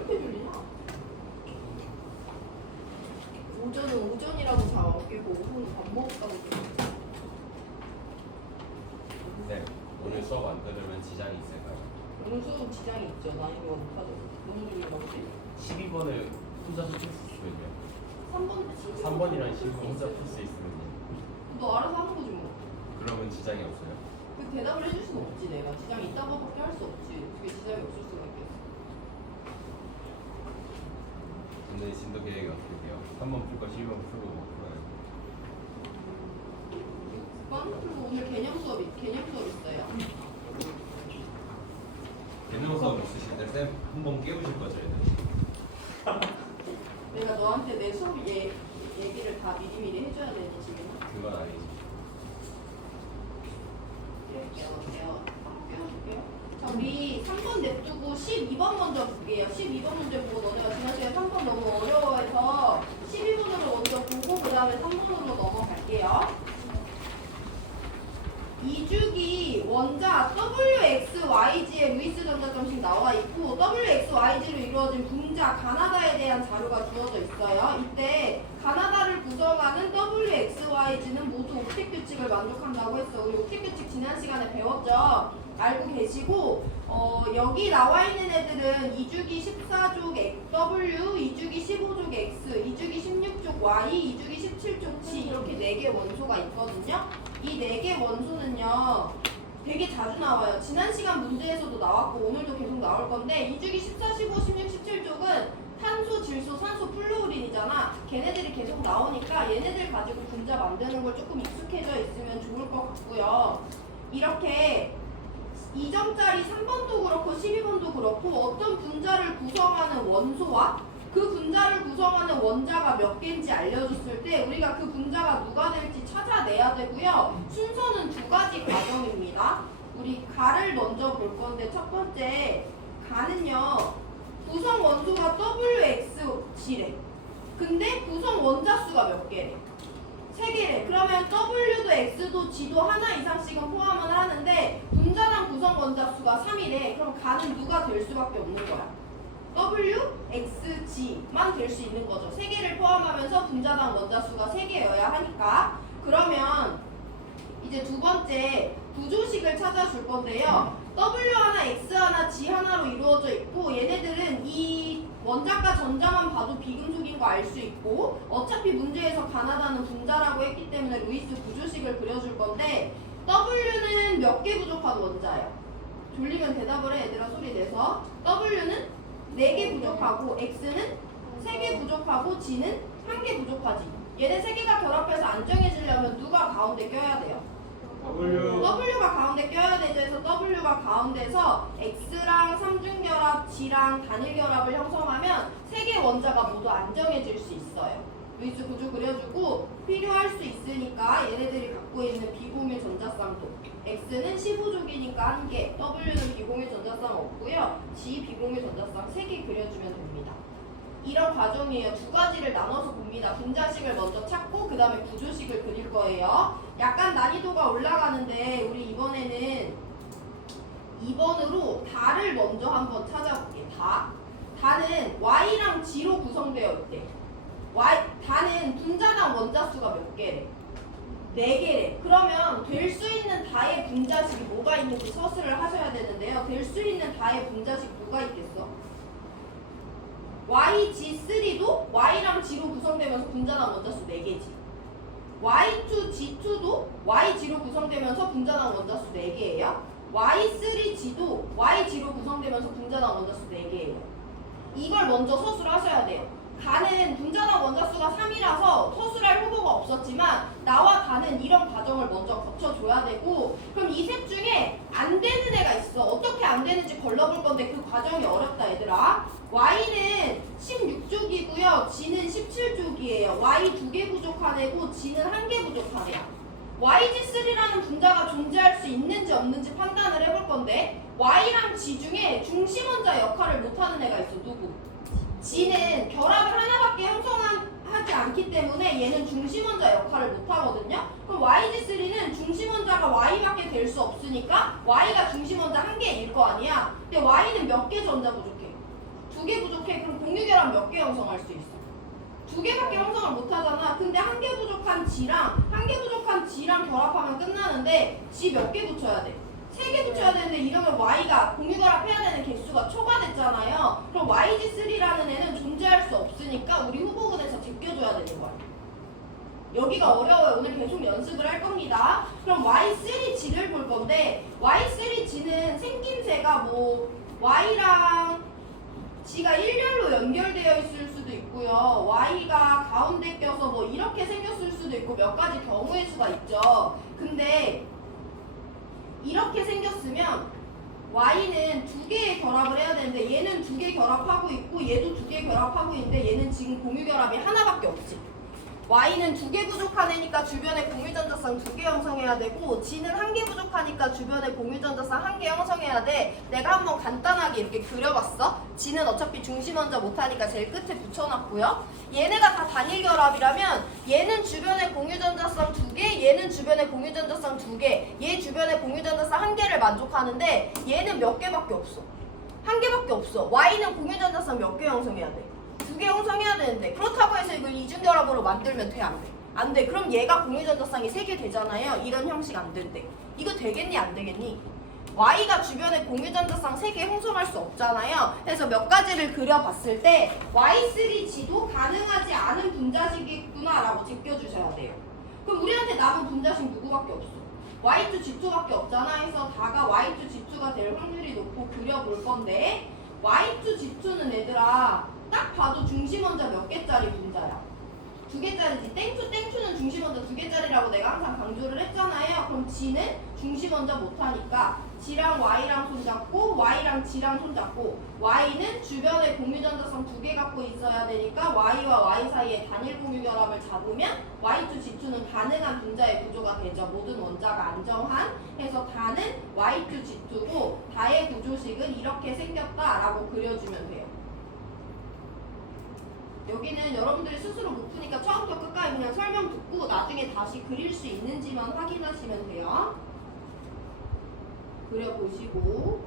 이렇게 들리냐? 오전은 오전이라고 잘 어깨고 오후는 밥 먹었다고 들려. 네, 오늘 수업 안 들으면 지장이 있을까요? 오늘 수업 지장이 있죠. 난이도가 높아져. 너무 들리는 거지? 12번을 혼자서 풀 수 있으면요. 3번 3번이랑 12번 혼자 풀 수 있으면요. 너 알아서 하는 거지 뭐. 그러면 지장이 없어요? 그 대답을 해줄 수는 없지. 내가 지장이 있다고밖에 할 수 없지. 어떻게 지장이 없을 수가 있겠어. 오늘 진도 계획이 어떻게 돼요? 3번 풀고 12번 풀고 뭐 풀어요? 6번 풀고 오늘 개념 수업 있어요. 개념 수업 있으실 때 쌤 한 번 깨우실 거죠, 얘들? 내가 너한테 내 수업 얘기를 다 미리미리 해줘야 되니 지금. 그건 아니지. 깨워줄게요. 자, 우리 3번 냅두고 12번 먼저 볼게요. 12번 문제 보고 너네가 지난 시간에 3번 너무 어려워해서 12번으로 먼저 보고 그 다음에 3번으로 넘어갈게요. 2주기 원자 WXYG의 루이스 전자점식 나와 있고 WXYG로 이루어진 분자 가나다에 대한 자료가 주어져 있어요. 이때 가나다를 구성하는 WXYG는 모두 옥텟 규칙을 만족한다고 했어. 우리 옥텟 규칙 지난 시간에 배웠죠? 알고 계시고 여기 나와 있는 애들은 2주기 14족 W, 2주기 15족 X, 2주기 16족 Y, 2주기 17족 G 이렇게 4개 원소가 있거든요. 이 4개 원소는요 되게 자주 나와요. 지난 시간 문제에서도 나왔고 오늘도 계속 나올 건데 2주기 14, 15, 16, 17족은 탄소, 질소, 산소, 플루오린이잖아. 걔네들이 계속 나오니까 얘네들 가지고 분자 만드는 걸 조금 익숙해져 있으면 좋을 것 같고요. 이렇게 2점짜리 3번도 그렇고 12번도 그렇고 어떤 분자를 구성하는 원소와 그 분자를 구성하는 원자가 몇 개인지 알려줬을 때 우리가 그 분자가 누가 될지 찾아내야 되고요. 순서는 2가지 과정입니다. 우리 가를 먼저 볼 건데 첫 번째 가는요. 구성 원소가 WXG래. 근데 구성 원자 수가 몇 개래? 3개래. 그러면 W도 X도 G도 하나 이상씩은 포함을 하는데 분자당 구성 원자 수가 3이래. 그럼 가는 누가 될 수밖에 없는 거야? W, X, G만 될 수 있는 거죠. 3개를 포함하면서 분자당 원자 수가 3개여야 하니까. 그러면 이제 두 번째 구조식을 찾아줄 건데요. W 하나, X 하나, G 하나로 이루어져 있고 얘네들은 이 원자과 전자만 봐도 비금속인 거 알 수 있고 어차피 문제에서 가나다는 분자라고 했기 때문에 루이스 구조식을 그려줄 건데 W는 몇 개 부족한 원자예요? 졸리면 대답을 해 얘들아 소리 내서. W는 4개 부족하고 X는 3개 부족하고 G는 1개 부족하지. 얘네 3개가 결합해서 안정해지려면 누가 가운데 껴야 돼요? W가 가운데 껴야 되죠. 해서 W가 가운데서 X랑 삼중결합, G랑 단일결합을 형성하면 3개 원자가 모두 안정해질 수 있어요. 루이스 구조 그려주고 필요할 수 있으니까 얘네들이 갖고 있는 비공유 전자쌍도 X는 15족이니까 1개, W는 비공유 전자쌍 없고요. G 비공유 전자쌍 3개 그려주면 됩니다. 이런 과정이에요. 2가지를 나눠서 봅니다. 분자식을 먼저 찾고 그 다음에 구조식을 그릴 거예요. 약간 난이도가 올라가는데 우리 이번에는 2번으로 다를 먼저 한번 찾아볼게요. 다는 Y랑 G로 구성되어 있대. 다는 분자당 원자 수가 몇 개래? 4개래. 그러면 될 수 있는 다의 분자식이 뭐가 있는지 서술을 하셔야 되는데요. 될 수 있는 다의 분자식 뭐가 있겠어? YG3도 Y랑 G로 구성되면서 분자당 원자 수 4개지. Y2, G2도 YG로 구성되면서 분자당 원자 수 4개예요. Y3G도 YG로 구성되면서 분자당 원자 수 4개예요. 이걸 먼저 서술하셔야 돼요. 가는 분자당 원자 수가 3이라서 서술할 후보가 없었지만 나와 가는 이런 과정을 먼저 거쳐줘야 되고 그럼 이 셋 중에 안 되는 애가 있어. 어떻게 안 되는지 걸러볼 건데 그 과정이 어렵다 얘들아. Y는 16족이고요. G는 17족이에요. Y 2개 부족한 애고 G는 1개 부족한 애야. YG3라는 분자가 존재할 수 있는지 없는지 판단을 해볼 건데 Y랑 G 중에 중심원자 역할을 못하는 애가 있어. 누구? G는 결합을 하나밖에 형성하지 않기 때문에 얘는 중심원자 역할을 못하거든요. 그럼 YG3는 중심원자가 Y밖에 될 수 없으니까 Y가 중심원자 1개일 거 아니야. 근데 Y는 몇 개 전자 부족해? 2개 부족해. 그럼 공유결합 몇 개 형성할 수 있어? 2개밖에 형성을 못 하잖아. 근데 1개 부족한 G랑 결합하면 끝나는데 G 몇 개 붙여야 돼? 3개 붙여야 되는데 이러면 Y가 공유결합해야 되는 개수가 초과됐잖아요. 그럼 YG3라는 애는 존재할 수 없으니까 우리 후보군에서 제껴줘야 되는 거야. 여기가 어려워요. 오늘 계속 연습을 할 겁니다. 그럼 Y3G를 볼 건데 Y3G는 생김새가 뭐 Y랑 G가 일렬로 연결되어 있을 수도 있고요. Y가 가운데 껴서 뭐 이렇게 생겼을 수도 있고 몇 가지 경우의 수가 있죠. 근데 이렇게 생겼으면 Y는 2개의 결합을 해야 되는데 얘는 2개 결합하고 있고 얘도 2개 결합하고 있는데 얘는 지금 공유결합이 하나밖에 없지. Y는 2개 부족한 애니까 주변에 공유전자쌍 2개 형성해야 되고 G는 1개 부족하니까 주변에 공유전자쌍 1개 형성해야 돼. 내가 한번 간단하게 이렇게 그려봤어. G는 어차피 중심 원자 못하니까 제일 끝에 붙여놨고요. 얘네가 다 단일 결합이라면 얘는 주변에 공유전자쌍 2개, 얘는 주변에 공유전자쌍 2개, 얘 주변에 공유전자쌍 1개를 만족하는데 얘는 몇 개밖에 없어. 1개밖에 없어. Y는 공유전자쌍 몇 개 형성해야 돼? 2개 형성해야 되는데 그렇다고 해서 이걸 이중결합으로 만들면 돼? 안 돼? 안 돼. 그럼 얘가 공유전자쌍이 3개 되잖아요. 이런 형식 안 된대. 이거 되겠니 안 되겠니? Y가 주변에 공유전자쌍 3개 형성할 수 없잖아요. 그래서 몇 가지를 그려봤을 때 Y3G도 가능하지 않은 분자식이구나 라고 제껴주셔야 돼요. 그럼 우리한테 남은 분자식 누구밖에 없어? Y2G2밖에 없잖아. 해서 다가 Y2G2가 될 확률이 높고 그려볼 건데 Y2G2는 얘들아 딱 봐도 중심 원자 몇 개짜리 분자야? 2개짜리지. 땡투는 중심 원자 2개짜리라고 내가 항상 강조를 했잖아요. 그럼 G는 중심 원자 못하니까 G랑 Y랑 손잡고 Y랑 G랑 손잡고 Y는 주변에 공유전자성 2개 갖고 있어야 되니까 Y와 Y 사이에 단일 공유결합을 잡으면 Y2G2는 가능한 분자의 구조가 되죠. 모든 원자가 안정한. 해서 다는 Y2G2고 다의 구조식은 이렇게 생겼다라고 그려주면 돼요. 여기는 여러분들이 스스로 못 푸니까 처음부터 끝까지 그냥 설명 듣고 나중에 다시 그릴 수 있는지만 확인하시면 돼요. 그려보시고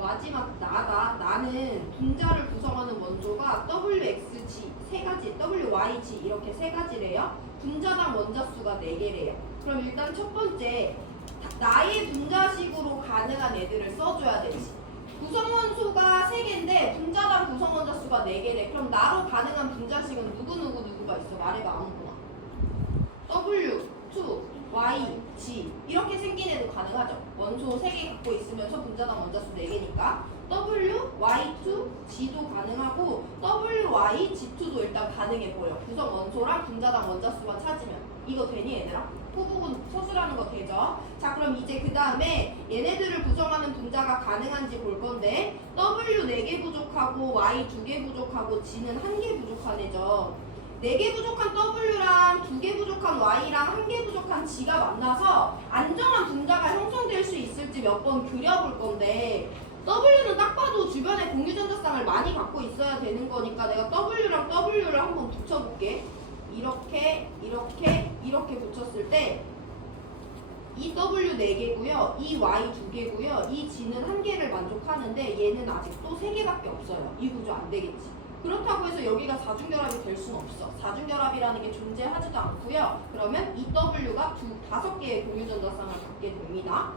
마지막 나는 분자를 구성하는 원소가 WXG 세 가지, WYG 이렇게 세 가지래요. 분자당 원자수가 4개래요. 그럼 일단 첫 번째 나의 분자식으로 가능한 애들을 써줘야 되지. 구성원소가 3개인데 분자당 구성원자수가 4개래. 그럼 나로 가능한 분자식은 누구가 있어? 말해봐 아무거나. W, 2, Y, G 이렇게 생긴 애도 가능하죠. 원소 3개 갖고 있으면서 분자당 원자수 4개니까 W, Y2, G도 가능하고 W, Y, G2도 일단 가능해 보여. 구성 원소랑 분자당 원자수만 찾으면. 이거 되니 얘들아? 후보군 서술하는 거 되죠? 자 그럼 이제 그 다음에 얘네들을 구성하는 분자가 가능한지 볼 건데 W 4개 부족하고 Y 2개 부족하고 G는 1개 부족한 애죠. 4개 부족한 W랑 2개 부족한 Y랑 1개 부족한 G가 만나서 안정한 분자가 형성될 수 있을지 몇 번 그려볼 건데 W는 딱 봐도 주변에 공유전자쌍을 많이 갖고 있어야 되는 거니까 내가 W랑 W를 한번 붙여볼게. 이렇게 붙였을 때 이 W 4개고요. 이 Y 2개고요. 이 G는 1개를 만족하는데 얘는 아직 또 3개밖에 없어요. 이 구조 안 되겠지. 그렇다고 해서 여기가 사중결합이 될 수는 없어. 사중결합이라는 게 존재하지도 않고요. 그러면 이 W가 5개의 공유전자쌍을 갖게 됩니다.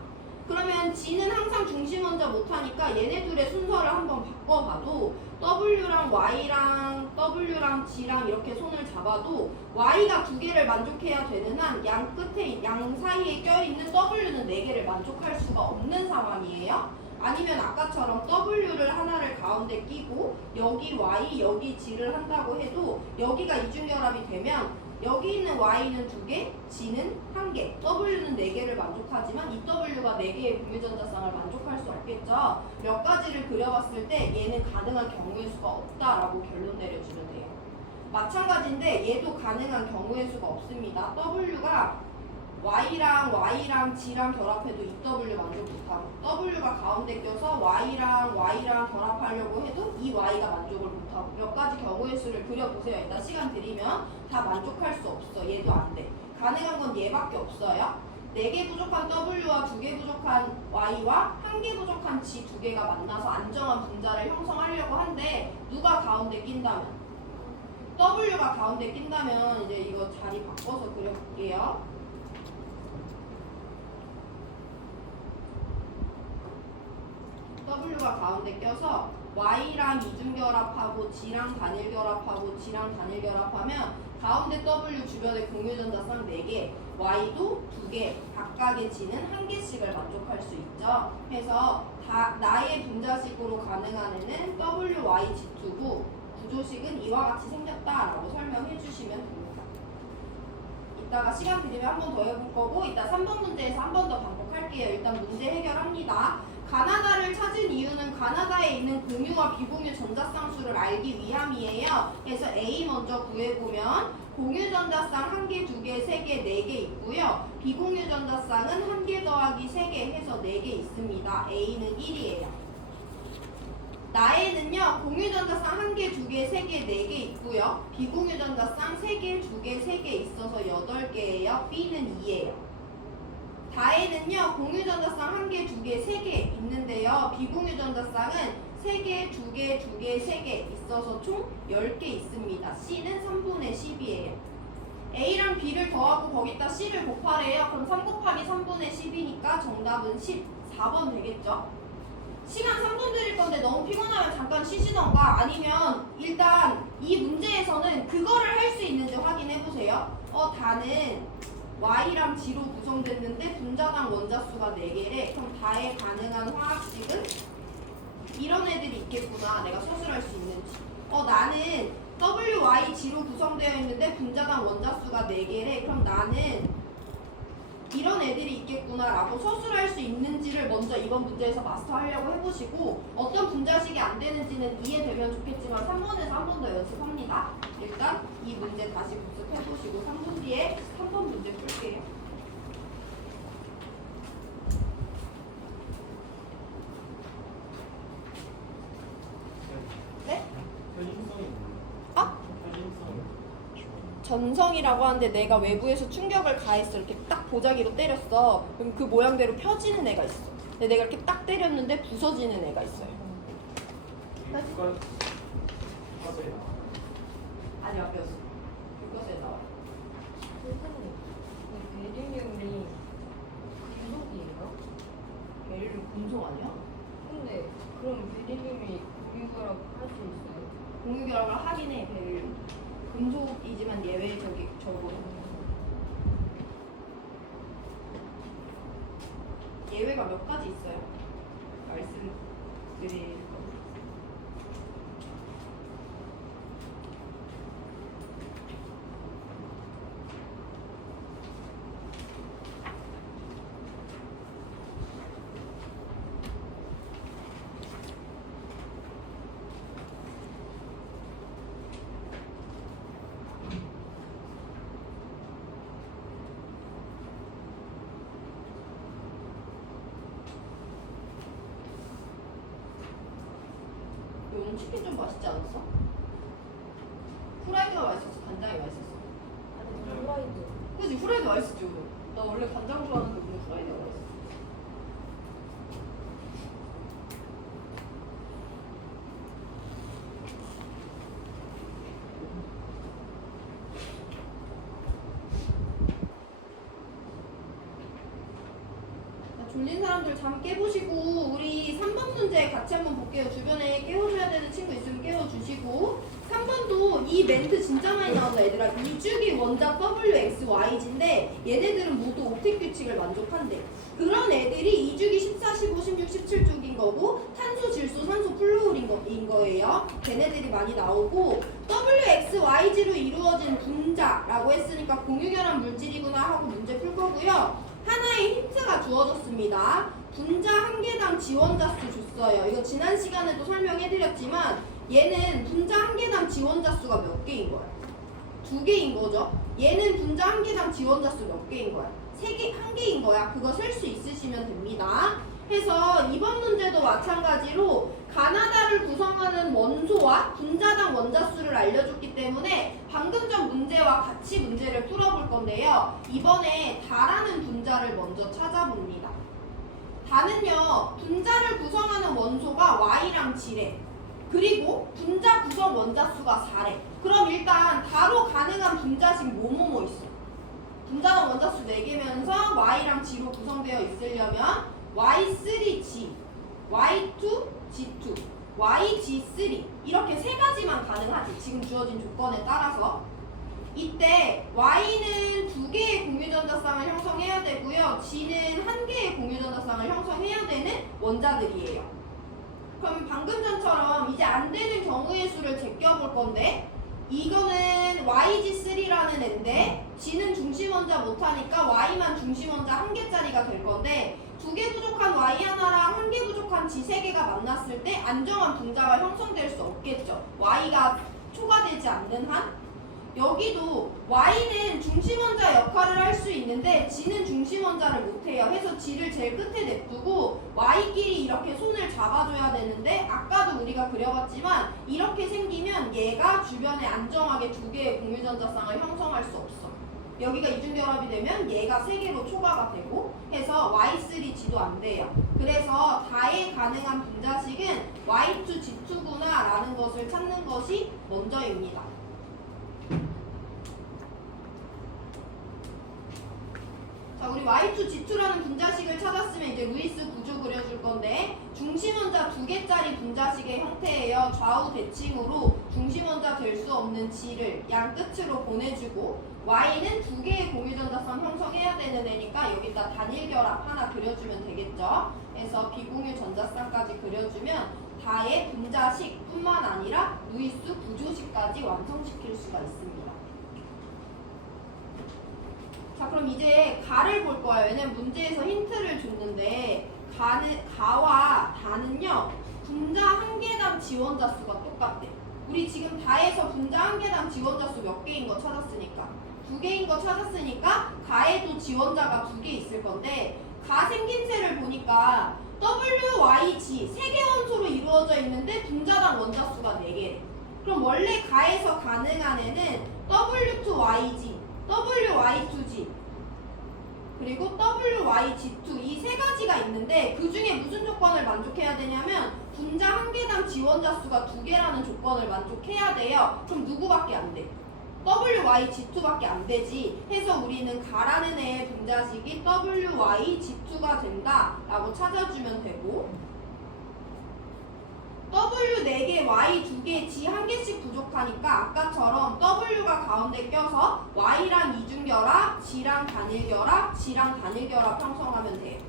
그러면 G는 항상 중심 원자 못하니까 얘네 둘의 순서를 한번 바꿔봐도 W랑 Y랑 W랑 G랑 이렇게 손을 잡아도 Y가 2개를 만족해야 되는 한 양 끝에 양 사이에 껴있는 W는 4개를 만족할 수가 없는 상황이에요. 아니면 아까처럼 W를 하나를 가운데 끼고 여기 Y, 여기 G를 한다고 해도 여기가 이중결합이 되면 여기 있는 Y는 2개, G는 1개, W는 4개를 만족하지만 이 W가 4개의 공유전자쌍을 만족할 수 없겠죠. 몇 가지를 그려봤을 때 얘는 가능한 경우의 수가 없다라고 결론 내려주면 돼요. 마찬가지인데 얘도 가능한 경우의 수가 없습니다. W가 Y랑 G랑 결합해도 EW 만족 못하고 W가 가운데 껴서 Y랑 결합하려고 해도 이 Y가 만족을 못하고 몇 가지 경우의 수를 그려보세요. 일단 시간 들이면 다 만족할 수 없어. 얘도 안 돼. 가능한 건 얘밖에 없어요. 4개 부족한 W와 2개 부족한 Y와 1개 부족한 G 2개가 만나서 안정한 분자를 형성하려고 한데 누가 가운데 낀다면 W가 가운데 낀다면 이제 이거 자리 바꿔서 그려볼게요. W가 가운데 껴서 Y랑 이중결합하고 G랑 단일결합하고 G랑 단일결합하면 가운데 W 주변에 공유전자쌍 4개, Y도 2개, 각각의 G는 1개씩을 만족할 수 있죠. 그래서 나의 분자식으로 가능한 애는 WYG2고 구조식은 이와 같이 생겼다라고 설명해 주시면 됩니다. 이따가 시간 들이면 한 번 더 해볼 거고 이따 3번 문제에서 한 번 더 반복할게요. 일단 문제 해결합니다. 가나다를 찾은 이유는 가나다에 있는 공유와 비공유 전자쌍수를 알기 위함이에요. 그래서 A 먼저 구해보면 공유 전자쌍 1개, 2개, 3개, 4개 있고요. 비공유 전자쌍은 1개 더하기 3개 해서 4개 있습니다. A는 1이에요. 나에는요 공유 전자쌍 1개, 2개, 3개, 4개 있고요. 비공유 전자쌍 3개, 2개, 3개 있어서 8개예요. B는 2예요. 다에는요 공유 전자쌍 1개, 2개, 3개 있는데요. 비공유 전자쌍은 3개, 2개, 2개, 3개 있어서 총 10개 있습니다. C는 3분의 10이에요. A랑 B를 더하고 거기다 C를 곱하래요. 그럼 3 곱하기 3분의 10이니까 정답은 14번 되겠죠? 시간 3분 드릴 건데 너무 피곤하면 잠깐 쉬시던가 아니면 일단 이 문제에서는 그거를 할 수 있는지 확인해보세요. 다는 Y랑 G로 구성됐는데 분자당 원자수가 4개래. 그럼 다에 가능한 화학식은 이런 애들이 있겠구나. 내가 서술할 수 있는지. 나는 WYG로 구성되어 있는데 분자당 원자수가 4개래. 그럼 나는 이런 애들이 있겠구나 라고 서술할 수 있는지를 먼저 이번 문제에서 마스터하려고 해보시고 어떤 분자식이 안 되는지는 이해되면 좋겠지만 3번에서 한 번 더 연습합니다. 일단 이 문제 다시 복습해보시고 3분 뒤에 3번 문제 풀게요. 네? 편인성이 아? 편인성. 전성이라고 하는데 내가 외부에서 충격을 가했어. 이렇게 딱 보자기로 때렸어. 그럼 그 모양대로 펴지는 애가 있어. 근데 내가 이렇게 딱 때렸는데 부서지는 애가 있어요. 누가 하세요? 아니 앞이었어. 교과서에 나와. 선생님, 베릴륨이 금속이에요? 베릴륨 금속 아니야? 근데 그럼 베릴륨이 공유결합 할 수 있어요? 공유결합을 하긴 해. 베릴륨. 금속이지만 예외적으로. 예외가 몇 가지 있어요. 말씀드릴 겁니다. 오늘 치킨 좀 맛있지 않았어? 후라이드가 맛있었어? 간장이 맛있었어? 아니, 프라이드. 그치? 후라이드 맛있었지 오늘. 나 원래 간장 좋아하는데 오늘 후라이드가 맛있어. 졸린 사람들 잠 깨보시고 우리 3번 문제 같이 한번 볼게요. 주변에 깨워줘야 되는 친구 있으면 깨워주시고 3번도 이 멘트 진짜 많이 나온다 얘들아. 이주기 원자 WXYG인데 얘네들은 모두 옵틱 규칙을 만족한대. 그런 애들이 이주기 14, 15, 16, 17주기인 거고 탄소, 질소, 산소, 플루올인 거예요. 걔네들이 많이 나오고 WXYG로 이루어진 분자라고 했으니까 공유결합 물질이구나 하고 문제 풀 거고요. 하나의 힌트가 주어졌습니다. 분자 한 개당 지원자수 줬어요. 이거 지난 시간에도 설명해드렸지만 얘는 분자 한 개당 지원자수가 몇 개인 거야? 2개인 거죠. 얘는 분자 한 개당 지원자수 몇 개인 거야? 한 개인 거야. 그거 쓸 수 있으시면 됩니다. 해서 이번 문제도 마찬가지로 가나다를 구성하는 원소와 분자당 원자수를 알려줬기 때문에 방금 전 문제와 같이 문제를 풀어볼 건데요. 이번에 다라는 분자를 먼저 찾아봅니다. 다는요, 분자를 구성하는 원소가 Y랑 G래. 그리고 분자 구성 원자수가 4래. 그럼 일단 다로 가능한 분자식 뭐뭐뭐 있어? 분자당 원자수 4개면서 Y랑 G로 구성되어 있으려면 Y3G, Y2G2, YG3 이렇게 3가지만 가능하지. 지금 주어진 조건에 따라서. 이때 Y는 2개의 공유전자쌍을 형성해야 되고요. G는 1개의 공유전자쌍을 형성해야 되는 원자들이에요. 그럼 방금 전처럼 이제 안 되는 경우의 수를 제껴볼 건데, 이거는 YG3라는 애인데 G는 중심원자 못하니까 Y만 중심원자 1개짜리가 될 건데, 2개 부족한 Y 하나랑 1개 부족한 G 3개가 만났을 때 안정한 분자가 형성될 수 없겠죠. Y가 초과되지 않는 한. 여기도 Y는 중심원자 역할을 할 수 있는데 G는 중심원자를 못해요. 해서 G를 제일 끝에 냅두고 Y끼리 이렇게 손을 잡아줘야 되는데, 아까도 우리가 그려봤지만 이렇게 생기면 얘가 주변에 안정하게 2개의 공유전자쌍을 형성할 수 없어. 여기가 이중결합이 되면 얘가 3개로 초과가 되고 해서 Y3G도 안 돼요. 그래서 다에 가능한 분자식은 Y2G2구나 라는 것을 찾는 것이 먼저입니다. 자, 우리 Y2G2라는 분자식을 찾았으면 이제 루이스 구조 그려줄 건데, 중심원자 2개짜리 분자식의 형태예요. 좌우 대칭으로 중심원자 될 수 없는 G를 양 끝으로 보내주고, Y는 2개의 공유전자쌍 형성해야 되는 애니까 여기다 단일결합 하나 그려주면 되겠죠. 그래서 비공유전자쌍까지 그려주면 다의 분자식 뿐만 아니라 루이스 구조식까지 완성시킬 수가 있습니다. 자, 그럼 이제 가를 볼 거예요. 왜냐면 문제에서 힌트를 줬는데 가와 다는요, 분자 1개당 지원자 수가 똑같대. 우리 지금 다에서 분자 1개당 지원자 수 몇 개인 거 찾았으니까 2개인 거 찾았으니까 가에도 지원자가 2개 있을 건데, 가 생김새를 보니까 W, Y, G 3개 원소로 이루어져 있는데 분자당 원자수가 4개래. 그럼 원래 가에서 가능한 애는 W2YG, WY2G, 그리고 WYG2 이 3가지가 있는데, 그 중에 무슨 조건을 만족해야 되냐면 분자 1개당 지원자 수가 2개라는 조건을 만족해야 돼요. 그럼 누구밖에 안 돼? WYG2밖에 안 되지. 해서 우리는 가라는 애의 분자식이 WYG2가 된다 라고 찾아주면 되고, W 4개, Y 2개, G 1개씩 부족하니까 아까처럼 W가 가운데 껴서 Y랑 이중결합, G랑 단일결합, G랑 단일결합 형성하면 돼요.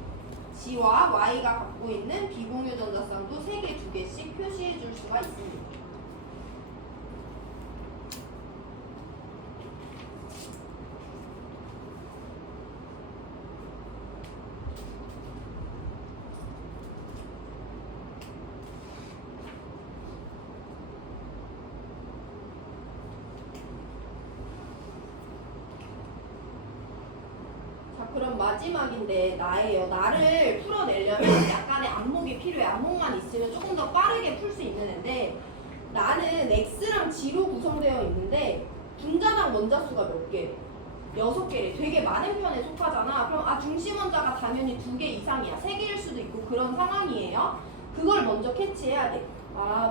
G와 Y가 갖고 있는 비공유전자쌍도 3개, 2개씩 표시해 줄 수가 있습니다. 그럼 마지막인데 나예요. 나를 풀어내려면 약간의 안목이 필요해. 안목만 있으면 조금 더 빠르게 풀 수 있는 앤데, 나는 X랑 G로 구성되어 있는데 분자당 원자수가 몇 개? 6개래. 되게 많은 편에 속하잖아. 그럼 중심원자가 당연히 2개 이상이야. 3개일 수도 있고 그런 상황이에요. 그걸 먼저 캐치해야 돼.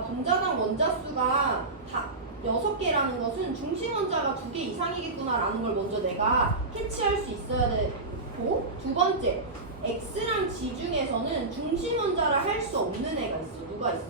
분자당 원자수가 다 6개라는 것은 중심원자가 2개 이상이겠구나 라는 걸 먼저 내가 캐치할 수 있어야 되고, 두 번째, X랑 G 중에서는 중심원자를 할 수 없는 애가 있어. 누가 있어?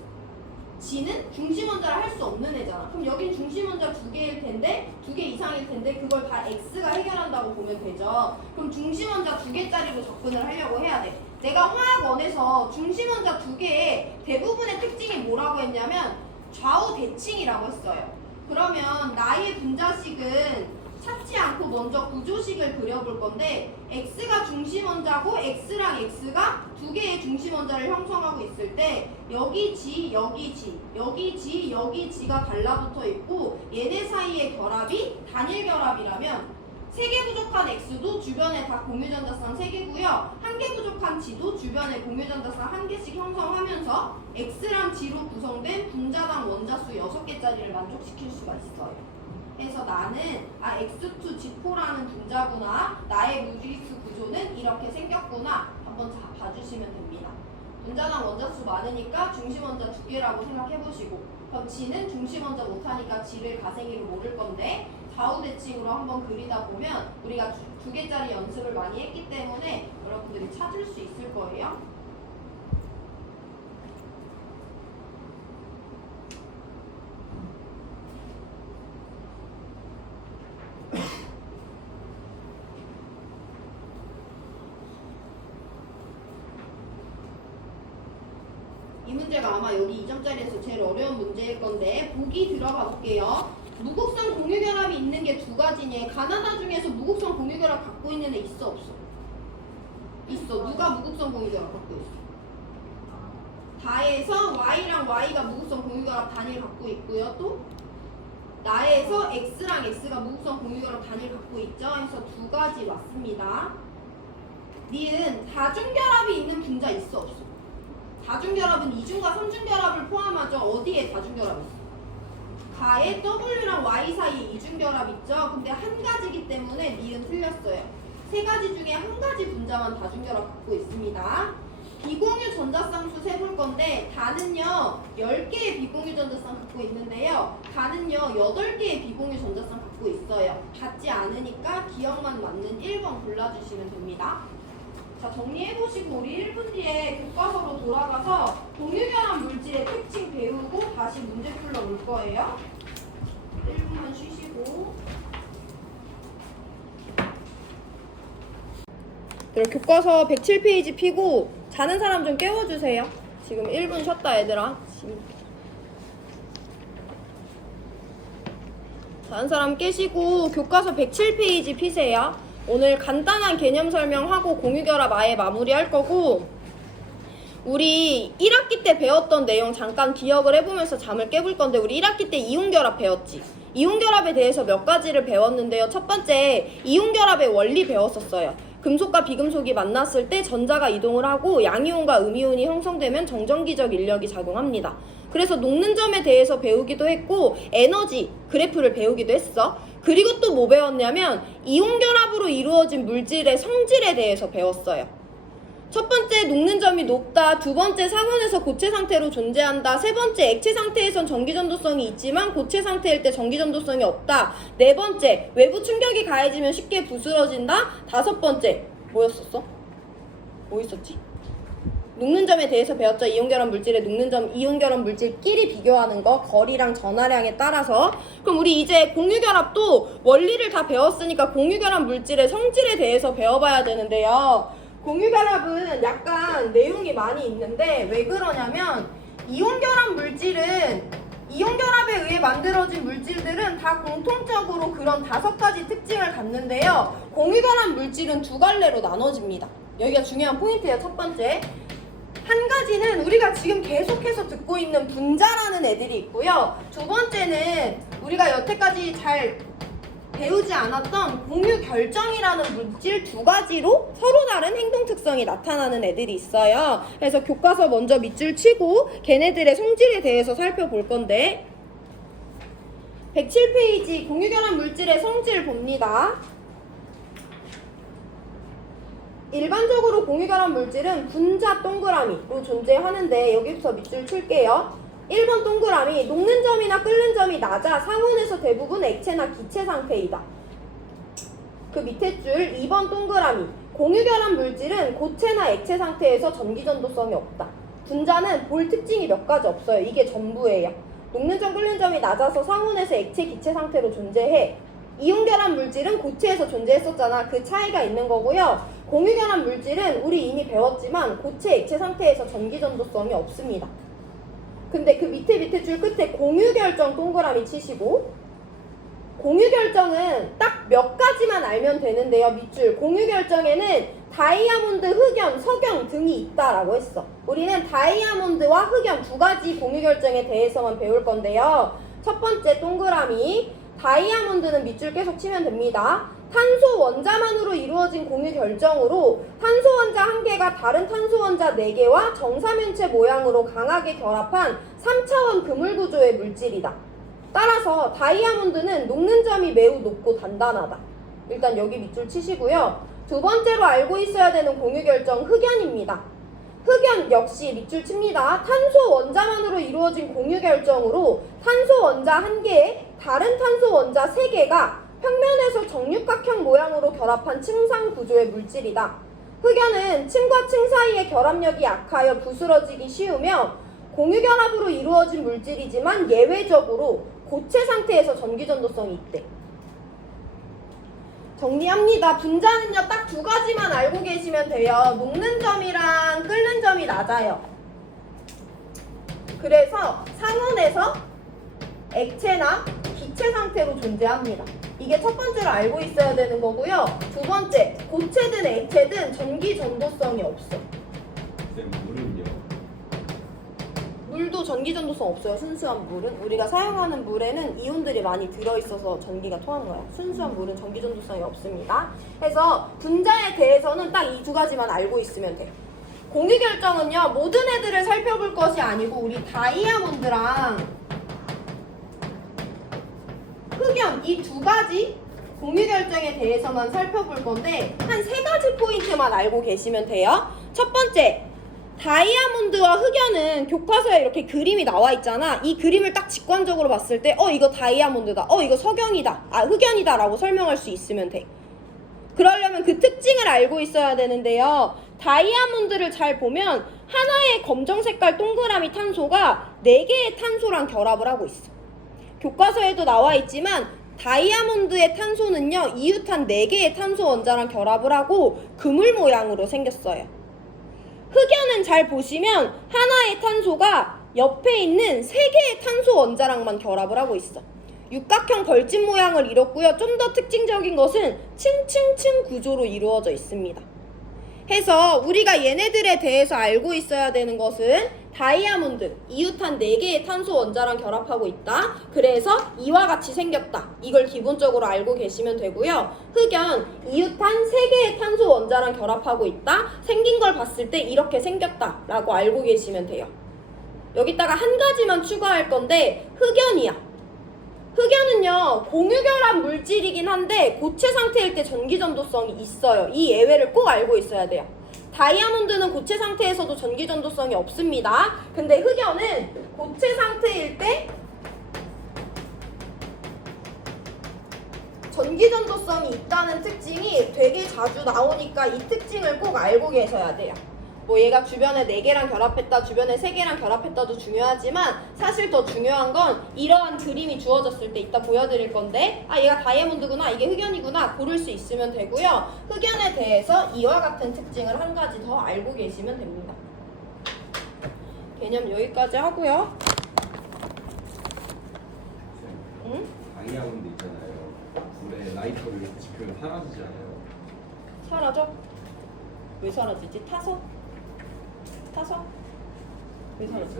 G는 중심원자를 할 수 없는 애잖아. 그럼 여긴 중심원자 2개일 텐데, 2개 이상일 텐데 그걸 다 X가 해결한다고 보면 되죠. 그럼 중심원자 2개짜리로 접근을 하려고 해야 돼. 내가 화학원에서 중심원자 2개의 대부분의 특징이 뭐라고 했냐면 좌우 대칭이라고 했어요. 그러면 나의 분자식은 찾지 않고 먼저 구조식을 그려볼 건데, X가 중심원자고 X랑 X가 2개의 중심원자를 형성하고 있을 때 여기 G, 여기 G, 여기 G, 여기 G가 달라붙어 있고 얘네 사이의 결합이 단일 결합이라면 3개 부족한 X도 주변에 다 공유전자쌍 3개고요. 1개 부족한 G도 주변에 공유전자쌍 1개씩 형성하면서 X랑 G로 구성된 분자당 원자수 6개짜리를 만족시킬 수가 있어요. 그래서 나는 X2G4라는 분자구나, 나의 무리수 구조는 이렇게 생겼구나 한번 봐주시면 됩니다. 분자당 원자수 많으니까 중심원자 2개라고 생각해보시고, 그럼 G는 중심원자 못하니까 G를 가생이로 모를 건데 좌우 대칭으로 한번 그리다 보면 우리가 2개짜리 연습을 많이 했기 때문에 여러분들이 찾을 수 있을 거예요. 이 문제가 아마 여기 2점짜리에서 제일 어려운 문제일 건데 보기 들어가 볼게요. 무극성 공유결합이 있는 게 2가지니 가나다 중에서 무극성 공유결합 갖고 있는 애 있어 없어? 있어. 누가 무극성 공유결합 갖고 있어? 다에서 Y랑 Y가 무극성 공유결합 단일 갖고 있고요. 또 나에서 X랑 X가 무극성 공유결합 단일 갖고 있죠. 해서 2가지 왔습니다. 니은 다중결합이 있는 분자 있어 없어? 다중결합은 2중과 3중결합을 포함하죠. 어디에 다중결합 있어? 가에 W랑 Y 사이에 이중결합 있죠. 근데 한 가지이기 때문에 니은 틀렸어요. 3가지 중에 한 가지 분자만 다중결합 갖고 있습니다. 비공유 전자쌍수 세볼 건데 다는요 10개의 비공유 전자쌍 갖고 있는데요. 가는요 8개의 비공유 전자쌍 갖고 있어요. 같지 않으니까 기억만 맞는 1번 골라주시면 됩니다. 자, 정리해보시고 우리 1분 뒤에 교과서로 돌아가서 공유결합 물질의 특징 배우고 다시 문제 풀러올 거예요. 1분만 쉬시고. 교과서 107페이지 피고 자는 사람 좀 깨워주세요. 지금 1분 쉬었다 얘들아. 자는 사람 깨시고 교과서 107페이지 피세요. 오늘 간단한 개념 설명하고 공유결합 아예 마무리할 거고, 우리 1학기 때 배웠던 내용 잠깐 기억을 해보면서 잠을 깨볼 건데, 우리 1학기 때 이온결합 배웠지? 이온결합에 대해서 몇 가지를 배웠는데요. 첫 번째, 이온결합의 원리 배웠었어요. 금속과 비금속이 만났을 때 전자가 이동을 하고 양이온과 음이온이 형성되면 정전기적 인력이 작용합니다. 그래서 녹는 점에 대해서 배우기도 했고 에너지 그래프를 배우기도 했어. 그리고 또 뭐 배웠냐면 이온결합으로 이루어진 물질의 성질에 대해서 배웠어요. 첫 번째, 녹는 점이 높다. 두 번째, 상온에서 고체 상태로 존재한다. 세 번째, 액체 상태에선 전기전도성이 있지만 고체 상태일 때 전기전도성이 없다. 네 번째, 외부 충격이 가해지면 쉽게 부스러진다. 다섯 번째, 뭐였었어? 뭐 있었지? 녹는 점에 대해서 배웠죠. 이온결합 물질의 녹는 점, 이온결합 물질끼리 비교하는 거, 거리랑 전하량에 따라서. 그럼 우리 이제 공유결합도 원리를 다 배웠으니까 공유결합 물질의 성질에 대해서 배워봐야 되는데요. 공유결합은 약간 내용이 많이 있는데 왜 그러냐면 이온결합 물질은 이온결합에 의해 만들어진 물질들은 다 공통적으로 그런 5가지 특징을 갖는데요. 공유결합 물질은 2갈래로 나눠집니다. 여기가 중요한 포인트예요. 첫 번째, 한 가지는 우리가 지금 계속해서 듣고 있는 분자라는 애들이 있고요. 두 번째는 우리가 여태까지 잘 배우지 않았던 공유결정이라는 물질 2가지로 서로 다른 행동 특성이 나타나는 애들이 있어요. 그래서 교과서 먼저 밑줄 치고 걔네들의 성질에 대해서 살펴볼 건데, 107페이지 공유결합 물질의 성질 봅니다. 일반적으로 공유결합 물질은 분자 동그라미로 존재하는데 여기부터 밑줄 칠게요. 1번 동그라미, 녹는 점이나 끓는 점이 낮아 상온에서 대부분 액체나 기체 상태이다. 그 밑에 줄 2번 동그라미, 공유결합 물질은 고체나 액체 상태에서 전기전도성이 없다. 분자는 볼 특징이 몇 가지 없어요. 이게 전부예요. 녹는 점, 끓는 점이 낮아서 상온에서 액체, 기체 상태로 존재해. 이온결합 물질은 고체에서 존재했었잖아. 그 차이가 있는 거고요. 공유결합 물질은 우리 이미 배웠지만 고체, 액체 상태에서 전기전도성이 없습니다. 근데 그 밑에 줄 끝에 공유결정 동그라미 치시고, 공유결정은 딱 몇 가지만 알면 되는데요. 밑줄 공유결정에는 다이아몬드, 흑연, 석영 등이 있다라고 했어. 우리는 다이아몬드와 흑연 2가지 공유결정에 대해서만 배울 건데요. 첫 번째 동그라미, 다이아몬드는 밑줄 계속 치면 됩니다. 탄소 원자만으로 이루어진 공유 결정으로 탄소 원자 1개가 다른 탄소 원자 4개와 정사면체 모양으로 강하게 결합한 3차원 그물 구조의 물질이다. 따라서 다이아몬드는 녹는 점이 매우 높고 단단하다. 일단 여기 밑줄 치시고요. 두 번째로 알고 있어야 되는 공유 결정 흑연입니다. 흑연 역시 밑줄 칩니다. 탄소 원자만으로 이루어진 공유 결정으로 탄소 원자 1개에 다른 탄소 원자 3개가 평면에서 정육각형 모양으로 결합한 층상 구조의 물질이다. 흑연은 층과 층 사이의 결합력이 약하여 부스러지기 쉬우며 공유결합으로 이루어진 물질이지만 예외적으로 고체 상태에서 전기전도성이 있대. 정리합니다. 분자는요 딱 2가지만 알고 계시면 돼요. 녹는 점이랑 끓는 점이 낮아요. 그래서 상온에서 액체나 기체 상태로 존재합니다. 이게 첫 번째로 알고 있어야 되는 거고요. 두 번째, 고체든 액체든 전기 전도성이 없어. 쌤 물은요? 물도 전기 전도성 없어요. 순수한 물은. 우리가 사용하는 물에는 이온들이 많이 들어있어서 전기가 통하는 거예요. 순수한 물은 전기 전도성이 없습니다. 그래서 분자에 대해서는 딱 이 2가지만 알고 있으면 돼요. 공유 결정은요 모든 애들을 살펴볼 것이 아니고 우리 다이아몬드랑 흑연 이 2가지 공유 결정에 대해서만 살펴볼 건데 한 3가지 포인트만 알고 계시면 돼요. 첫 번째, 다이아몬드와 흑연은 교과서에 이렇게 그림이 나와 있잖아. 이 그림을 딱 직관적으로 봤을 때 이거 다이아몬드다, 이거 석연이다, 흑연이다 라고 설명할 수 있으면 돼. 그러려면 그 특징을 알고 있어야 되는데요. 다이아몬드를 잘 보면 하나의 검정 색깔 동그라미 탄소가 4개의 탄소랑 결합을 하고 있어. 교과서에도 나와 있지만 다이아몬드의 탄소는요 이유탄 4개의 탄소 원자랑 결합을 하고 그물 모양으로 생겼어요. 흑연은 잘 보시면 하나의 탄소가 옆에 있는 3개의 탄소 원자랑만 결합을 하고 있어. 육각형 벌집 모양을 이뤘고요. 좀 더 특징적인 것은 층층층 구조로 이루어져 있습니다. 해서 우리가 얘네들에 대해서 알고 있어야 되는 것은 다이아몬드, 이유탄 4개의 탄소 원자랑 결합하고 있다. 그래서 이와 같이 생겼다. 이걸 기본적으로 알고 계시면 되고요. 흑연, 이유탄 3개의 탄소 원자랑 결합하고 있다. 생긴 걸 봤을 때 이렇게 생겼다 라고 알고 계시면 돼요. 여기다가 한 가지만 추가할 건데 흑연이야. 흑연은요 공유결합 물질이긴 한데 고체 상태일 때 전기전도성이 있어요. 이 예외를 꼭 알고 있어야 돼요. 다이아몬드는 고체 상태에서도 전기전도성이 없습니다. 근데 흑연은 고체 상태일 때 전기전도성이 있다는 특징이 되게 자주 나오니까 이 특징을 꼭 알고 계셔야 돼요. 뭐 얘가 주변에 4개랑 결합했다, 주변에 3개랑 결합했다도 중요하지만 사실 더 중요한 건 이러한 그림이 주어졌을 때 이따 보여드릴 건데 얘가 다이아몬드구나, 이게 흑연이구나 고를 수 있으면 되고요. 흑연에 대해서 이와 같은 특징을 한 가지 더 알고 계시면 됩니다. 개념 여기까지 하고요. 응? 다이아몬드 있잖아요. 불에 라이터를 이렇게 지피면 사라지잖아요. 사라져? 왜 사라지지? 타서? 왜 사라져?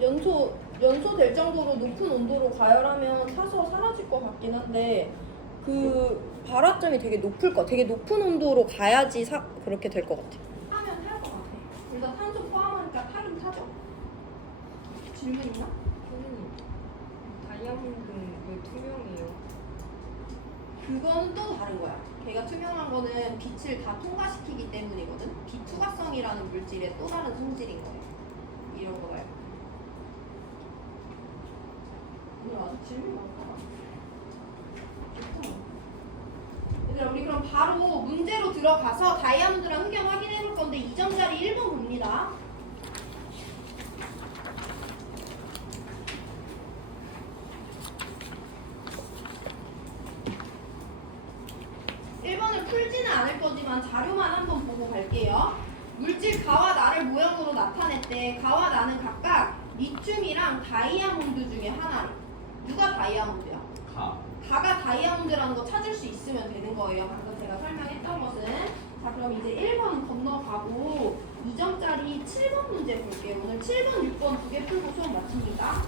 연소 될 정도로 높은 온도로 가열하면 타서 사라질 것 같긴 한데 그 발화점이 되게 높은 온도로 가야지 그렇게 될 것 같아. 타면 탈 것 같아. 일단 탄소 포함하니까 타긴 타죠. 질문 있나? 선생님, 다이아몬드는 왜 투명해요? 그건 또 다른 거야. 걔가 투명한 거는 빛을 다 통과시키기 때문이거든. 비투과성이라는 물질의 또 다른 성질인 거예요. 이런 거 말고. 오늘 아주 질문 많다. 얘들아, 우리 그럼 바로 문제로 들어가서 다이아몬드랑 흑연 확인해 볼 건데 2점짜리 1번 봅니다. 1번을 풀지는 않을 거지만 자료만 한번 보고 갈게요. 물질 가와 나를 모형으로 나타냈대. 가와 나는 각각 리튬이랑 다이아몬드 중에 하나래. 누가 다이아몬드야? 가가 다이아몬드라는 거 찾을 수 있으면 되는 거예요. 방금 제가 설명했던 것은. 자, 그럼 이제 1번 건너가고 2점짜리 7번 문제 볼게요. 오늘 7번, 6번 두 개 풀고 수업 마칩니다.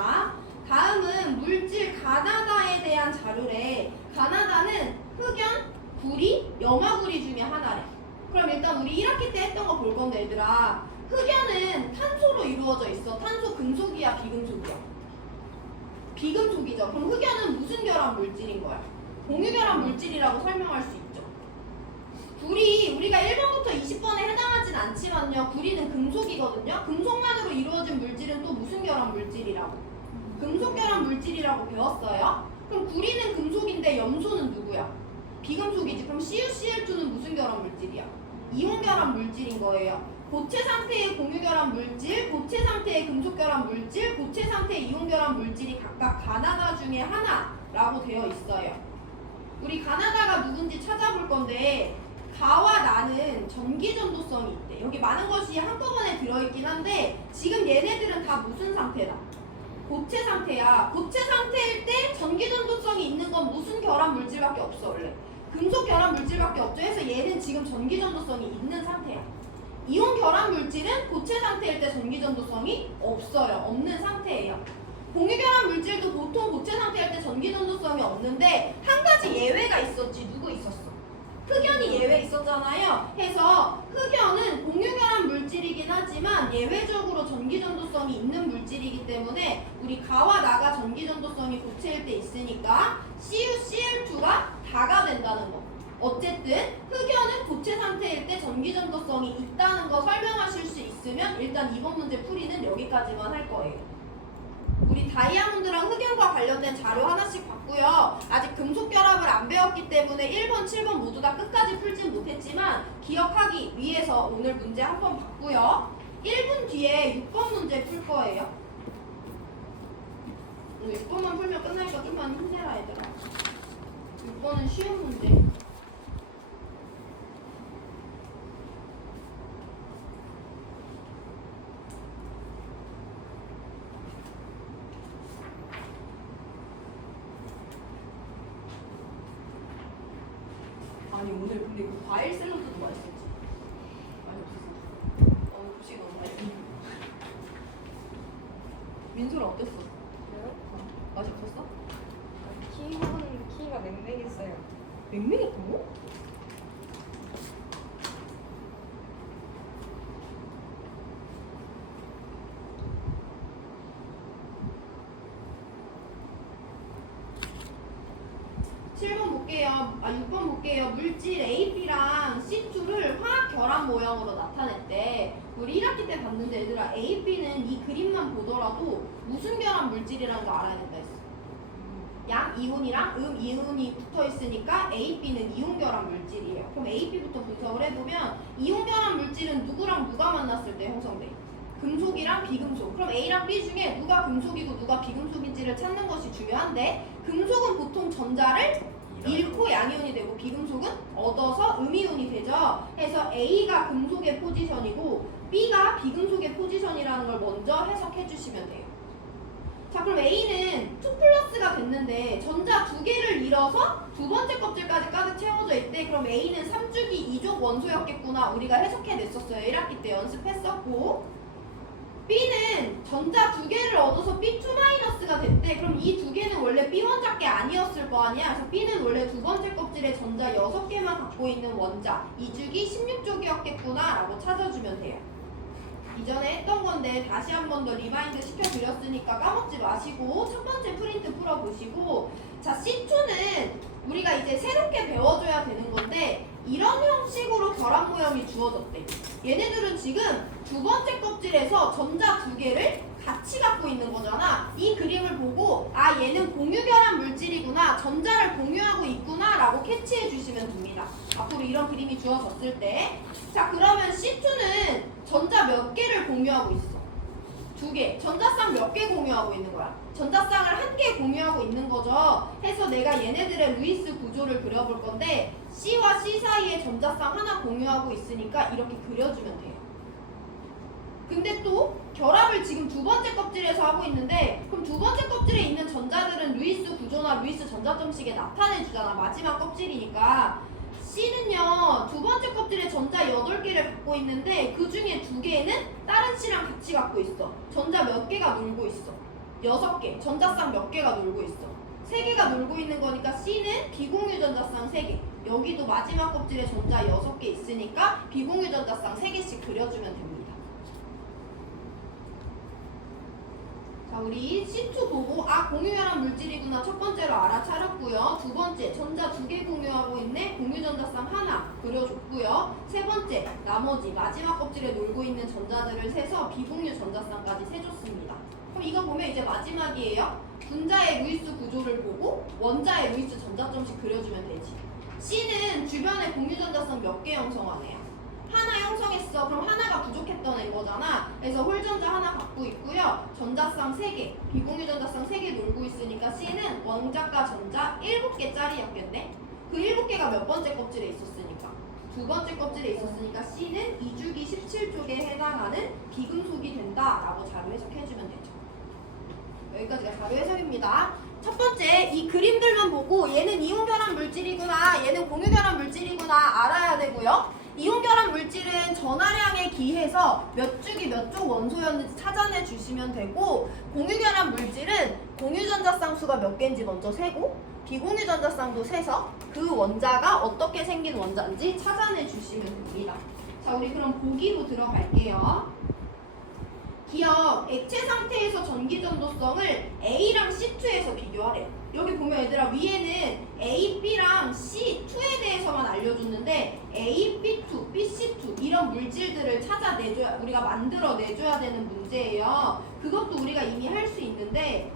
됩니다. 다음은 물질 가나다에 대한 자료래. 가나다는 흑연, 구리, 염화구리 중에 하나래. 그럼 일단 우리 1학기 때 했던 거 볼 건데 얘들아, 흑연은 탄소로 이루어져 있어. 탄소 금속이야, 비금속이야? 비금속이죠. 그럼 흑연은 무슨 결합 물질인 거야? 공유결합 물질이라고 설명할 수 있죠. 구리, 우리가 1번부터 20번에 해당하진 않지만요, 구리는 금속이거든요. 금속만으로 이루어진 물질은 또 무슨 결합 물질이라고? 금속 결합 물질이라고 배웠어요. 그럼 구리는 금속인데 염소는 누구야? 비금속이지. 그럼 CuCl2는 무슨 결합 물질이야? 이온 결합 물질인 거예요. 고체 상태의 공유 결합 물질, 고체 상태의 금속 결합 물질, 고체 상태의 이온 결합 물질이 각각 가나다 중에 하나라고 되어 있어요. 우리 가나다가 누군지 찾아볼 건데, 가와 나는 전기 전도성이 있대. 여기 많은 것이 한꺼번에 들어있긴 한데 지금 얘네들은 다 무슨 상태다? 고체 상태야. 고체 상태일 때 전기 전도성이 있는 건 무슨 결합 물질밖에 없어. 원래 금속 결합 물질밖에 없죠. 해서 얘는 지금 전기 전도성이 있는 상태야. 이온 결합 물질은 고체 상태일 때 전기 전도성이 없어요. 없는 상태예요. 공유 결합 물질도 보통 고체 상태일 때 전기 전도성이 없는데 한 가지 예외가 있었지. 누구 있었어? 흑연이 예외 있었잖아요. 해서 흑연은 공유 결합 물질이긴 하지만 예외적으로 전기 전도성이 있는 물질이기 때문에 우리 가와 나가 전기 전도성이 고체일 때 있으니까 CuCl2가 다가 된다는 거. 어쨌든 흑연은 고체 상태일 때 전기 전도성이 있다는 거 설명하실 수 있으면 일단 이번 문제 풀이는 여기까지만 할 거예요. 우리 다이아몬드랑 흑연과 관련된 자료 하나씩 봤고요. 아직 금속 결합을 안 배웠기 때문에 1번, 7번 모두 다 끝까지 풀진 못했지만 기억하기 위해서 오늘 문제 한 번 봤고요. 1분 뒤에 6번 문제 풀 거예요. 오늘 6번만 풀면 끝나니까 좀만 힘내라 얘들아. 6번은 쉬운 문제. 아니 오늘 근데 그 과일 샐러드도 맛있었지? 많이 없었어. 오늘 급식 너무 맛있어. 민소라 어땠어? 그래요? 맛있었어? 키가 맹맹했어요. 맹맹했다고? 볼게요. 6번 볼게요. 물질 AB랑 C2를 화학 결합 모형으로 나타냈대. 우리 1학기 때 봤는데 얘들아, AB는 이 그림만 보더라도 무슨 결합 물질이라는 거 알아야 된다 했어. 양 이온이랑 이온이 붙어 있으니까 AB는 이온 결합 물질이에요. 그럼 AB부터 분석을 해보면 이온 결합 물질은 누구랑 누가 만났을 때 형성돼? 금속이랑 비금속. 그럼 A랑 B 중에 누가 금속이고 누가 비금속인지를 찾는 것이 중요한데, 금속은 보통 전자를 잃고 양이온이 되고 비금속은 얻어서 음이온이 되죠. 해서 A가 금속의 포지션이고 B가 비금속의 포지션이라는 걸 먼저 해석해 주시면 돼요. 자, 그럼 A는 2+가 됐는데 전자 2개를 잃어서 두 번째 껍질까지 가득 채워져 있대. 그럼 A는 3주기 2족 원소였겠구나. 우리가 해석해 냈었어요. 1학기 때 연습했었고, B는 전자 2개를 얻어서 B2-가 됐대. 그럼 이 2개는 원래 B1자께 아니었을 거 아니야. 그래서 B는 원래 두 번째 껍질에 전자 6개만 갖고 있는 원자 2주기 16족이었겠구나 라고 찾아주면 돼요. 이전에 했던 건데 다시 한 번 더 리마인드 시켜드렸으니까 까먹지 마시고 첫 번째 프린트 풀어보시고, 자, C2는 우리가 이제 새롭게 배워줘야 되는 건데 이런 형식으로 결합 모형이 주어졌대. 얘네들은 지금 두 번째 껍질에서 전자 2개를 같이 갖고 있는 거잖아. 이 그림을 보고 아, 얘는 공유 결합 물질이구나, 전자를 공유하고 있구나 라고 캐치해 주시면 됩니다. 앞으로 이런 그림이 주어졌을 때. 자, 그러면 C2는 전자 몇 개를 공유하고 있어? 2개. 전자쌍 몇 개 공유하고 있는 거야? 전자쌍을 1개 공유하고 있는 거죠. 해서 내가 얘네들의 루이스 구조를 그려볼 건데 C와 C 사이에 전자쌍 하나 공유하고 있으니까 이렇게 그려주면 돼요. 근데 또 결합을 지금 두 번째 껍질에서 하고 있는데, 그럼 두 번째 껍질에 있는 전자들은 루이스 구조나 루이스 전자점식에 나타내주잖아. 마지막 껍질이니까. C는요, 두 번째 껍질에 전자 8개를 갖고 있는데 그 중에 2개는 다른 C랑 같이 갖고 있어. 전자 몇 개가 놀고 있어? 6개, 전자쌍 몇 개가 놀고 있어? 3개가 놀고 있는 거니까 C는 비공유 전자쌍 3개. 여기도 마지막 껍질에 전자 6개 있으니까 비공유 전자쌍 3개씩 그려주면 됩니다. 자, 우리 C2 보고 공유결합 물질이구나 첫 번째로 알아차렸고요. 두 번째, 전자 2개 공유하고 있네. 공유 전자쌍 하나 그려줬고요. 세 번째, 나머지 마지막 껍질에 놀고 있는 전자들을 세서 비공유 전자쌍까지 세줬습니다. 그럼 이거 보면 이제 마지막이에요. 분자의 루이스 구조를 보고 원자의 루이스 전자점씩 그려주면 되지. C는 주변에 공유 전자쌍 몇 개 형성하네요? 하나 형성했어. 그럼 하나가 부족했던 애인 거잖아. 그래서 홀전자 하나 갖고 있고요. 전자쌍 3개, 비공유 전자쌍 3개 놀고 있으니까 C는 원자과 전자 7개짜리였겠네. 그 7개가 몇 번째 껍질에 있었으니까? 두 번째 껍질에 있었으니까 C는 2주기 17쪽에 해당하는 비금속이 된다라고 자료 해석해주면 되죠. 여기까지가 자료 해석입니다. 첫 번째, 이 그림들만 보고 얘는 이온결합 물질이구나, 얘는 공유결합 물질이구나 알아야 되고요. 이온결합 물질은 전하량에 기해서 몇 주기 몇 쪽 원소였는지 찾아내 주시면 되고, 공유결합 물질은 공유전자쌍 수가 몇 개인지 먼저 세고 비공유전자쌍도 세서 그 원자가 어떻게 생긴 원자인지 찾아내 주시면 됩니다. 자, 우리 그럼 보기로 들어갈게요. 기억, 액체 상태에서 전기 전도성을 A랑 C2에서 비교하래. 여기 보면 얘들아 위에는 A, B랑 C2에 대해서만 알려줬는데 A, B2, BC2 이런 물질들을 찾아내줘야, 우리가 만들어내줘야 되는 문제예요. 그것도 우리가 이미 할 수 있는데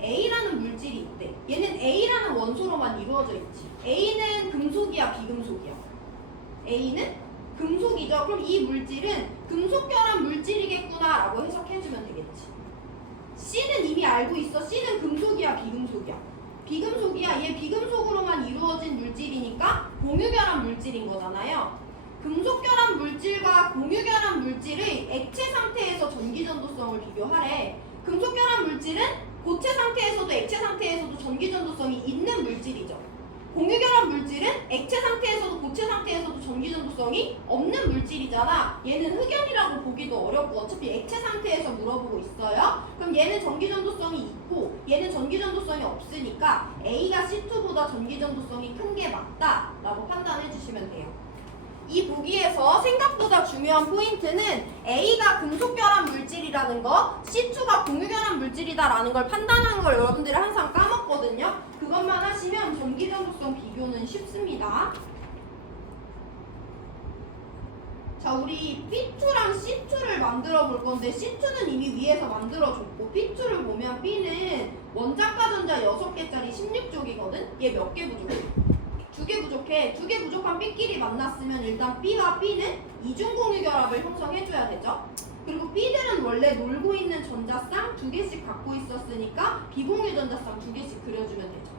A라는 물질이 있대. 얘는 A라는 원소로만 이루어져 있지. A는 금속이야, 비금속이야? A는 금속이죠. 그럼 이 물질은 금속결합 물질이겠구나 라고 해석해주면 되겠지. C는 이미 알고 있어. C는 금속이야, 비금속이야? 비금속이야. 얘 비금속으로만 이루어진 물질이니까 공유결합 물질인 거잖아요. 금속결합 물질과 공유결합 물질의 액체 상태에서 전기전도성을 비교하래. 금속결합 물질은 고체 상태에서도 액체 상태에서도 전기전도성이 있는 물질이죠. 공유결합 물질은 액체 상태에서도 고체 상태에서도 전기전도성이 없는 물질이잖아. 얘는 흑연이라고 보기도 어렵고 어차피 액체 상태에서 물어보고 있어요. 그럼 얘는 전기전도성이 있고 얘는 전기전도성이 없으니까 A가 C2보다 전기전도성이 큰 게 맞다라고 판단해 주시면 돼요. 이 보기에서 생각보다 중요한 포인트는 A가 금속결합 물질이라는 거, C2가 공유결합 물질이다라는 걸 판단하는 걸 여러분들이 항상 까먹거든요. 그것만 하시면 전기전도성 비교는 쉽습니다. 자, 우리 P2랑 C2를 만들어 볼 건데 C2는 이미 위에서 만들어줬고 P2를 보면 B는 원자과 전자 6개짜리 16쪽이거든? 얘 몇 개 부족해? 2개 부족해. 2개 부족한 B끼리 만났으면 일단 B와 B는 이중공유결합을 형성해줘야 되죠. 그리고 B들은 원래 놀고 있는 전자쌍 2개씩 갖고 있었으니까 비공유 전자쌍 2개씩 그려주면 되죠.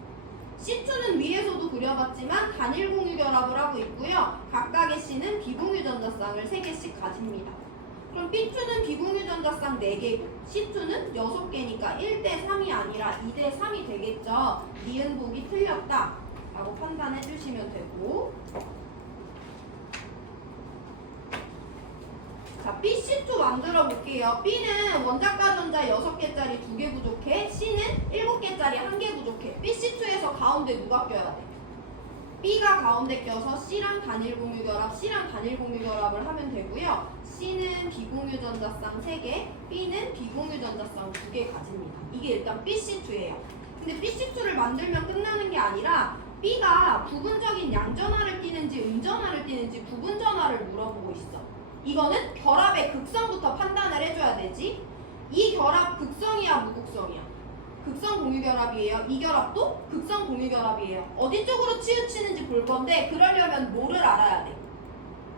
C2는 위에서도 그려봤지만 단일 공유결합을 하고 있고요. 각각의 C는 비공유 전자쌍을 3개씩 가집니다. 그럼 B2는 비공유 전자쌍 4개고 C2는 6개니까 1대3이 아니라 2대3이 되겠죠. 니은 보기 틀렸다 라고 판단해 주시면 되고, 자, BC2 만들어 볼게요. B는 원자과 전자 6개짜리 2개 부족해. C는 7개짜리 1개 부족해. BC2에서 가운데 누가 껴야 돼? B가 가운데 껴서 C랑 단일 공유결합, C랑 단일 공유결합을 하면 되고요. C는 비공유 전자쌍 3개, B는 비공유 전자쌍 2개 가집니다. 이게 일단 BC2예요. 근데 BC2를 만들면 끝나는 게 아니라 B가 부분적인 양전하를 띠는지 음전하를 띠는지 부분전하를 물어보고 있어. 이거는 결합의 극성부터 판단을 해줘야 되지. 이 결합 극성이야, 무극성이야? 극성 공유결합이에요. 이 결합도 극성 공유결합이에요. 어디 쪽으로 치우치는지 볼 건데 그러려면 뭐를 알아야 돼?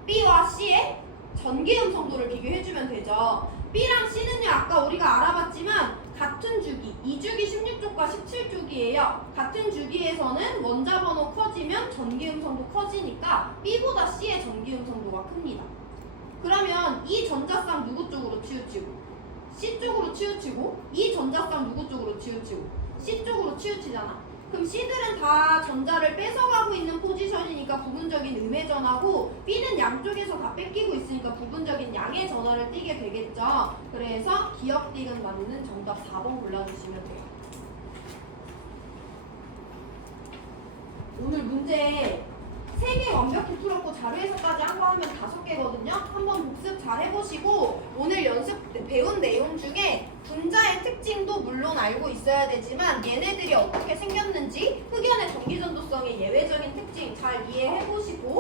B와 C의 전기음성도를 비교해주면 되죠. B랑 C는요, 아까 우리가 알아봤지만 같은 주기, 2주기 16쪽과 17쪽이에요. 같은 주기에서는 원자 번호 커지면 전기음성도 커지니까 B보다 C의 전기음성도가 큽니다. 그러면 이 전자쌍 누구 쪽으로 치우치고? C 쪽으로 치우치고, 이 전자쌍 누구 쪽으로 치우치고? C 쪽으로 치우치잖아. 그럼 C들은 다 전자를 뺏어가고 있는 포지션이니까 부분적인 음의 전하고 B는 양쪽에서 다 뺏기고 있으니까 부분적인 양의 전하를 띠게 되겠죠. 그래서 기억 띠근 맞는 정답 4번 골라주시면 돼요. 오늘 문제 3개 완벽히 풀었고 자료에서까지 한 거 하면 5개거든요. 한번 복습 잘 해보시고 오늘 연습 배운 내용 중에 분자의 특징도 물론 알고 있어야 되지만 얘네들이 어떻게 생겼는지 흑연의 전기전도성의 예외적인 특징 잘 이해해보시고